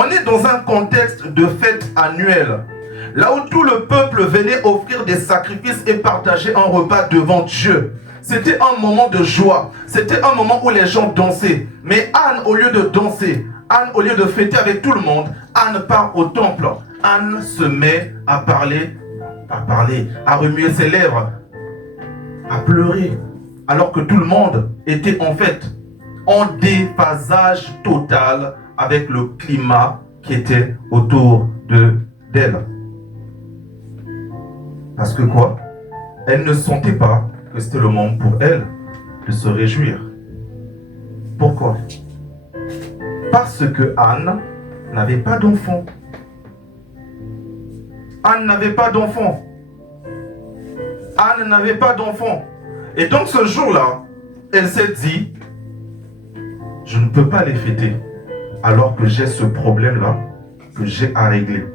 On est dans un contexte de fête annuelle, là où tout le peuple venait offrir des sacrifices et partager un repas devant Dieu. C'était un moment de joie, c'était un moment où les gens dansaient. Mais Anne, au lieu de danser, Anne, au lieu de fêter avec tout le monde, Anne part au temple. Anne se met à parler, à remuer ses lèvres, à pleurer, alors que tout le monde était en fait en déphasage total avec le climat qui était autour d'elle. Parce que quoi? Elle ne sentait pas que c'était le moment pour elle de se réjouir. Pourquoi? Parce que Anne n'avait pas d'enfant. Anne n'avait pas d'enfant. Anne n'avait pas d'enfant. Et donc ce jour-là, elle s'est dit, je ne peux pas les fêter alors que j'ai ce problème-là que j'ai à régler.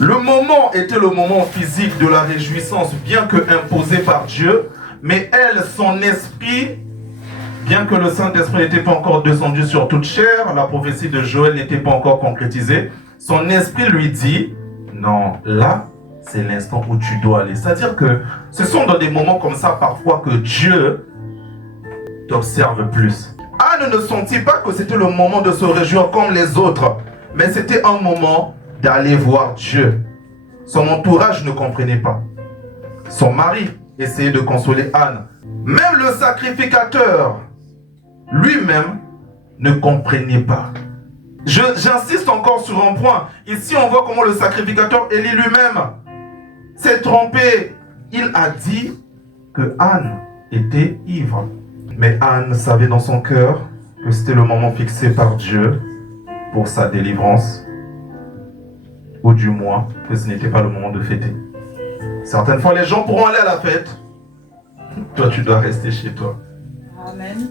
Le moment était le moment physique de la réjouissance, bien que imposé par Dieu, mais elle, son esprit, bien que le Saint-Esprit n'était pas encore descendu sur toute chair, la prophétie de Joël n'était pas encore concrétisée, son esprit lui dit, non, là, c'est l'instant où tu dois aller. C'est-à-dire que ce sont dans des moments comme ça parfois que Dieu t'observe plus. Anne ne sentit pas que c'était le moment de se réjouir comme les autres, mais c'était un moment d'aller voir Dieu. Son entourage ne comprenait pas. Son mari essayait de consoler Anne. Même le sacrificateur lui-même ne comprenait pas. J'insiste encore sur un point. Ici, on voit comment le sacrificateur Élie lui-même s'est trompé. Il a dit que Anne était ivre. Mais Anne savait dans son cœur que c'était le moment fixé par Dieu pour sa délivrance. Ou du moins, que ce n'était pas le moment de fêter. Certaines fois, les gens pourront aller à la fête. Toi, tu dois rester chez toi. Amen.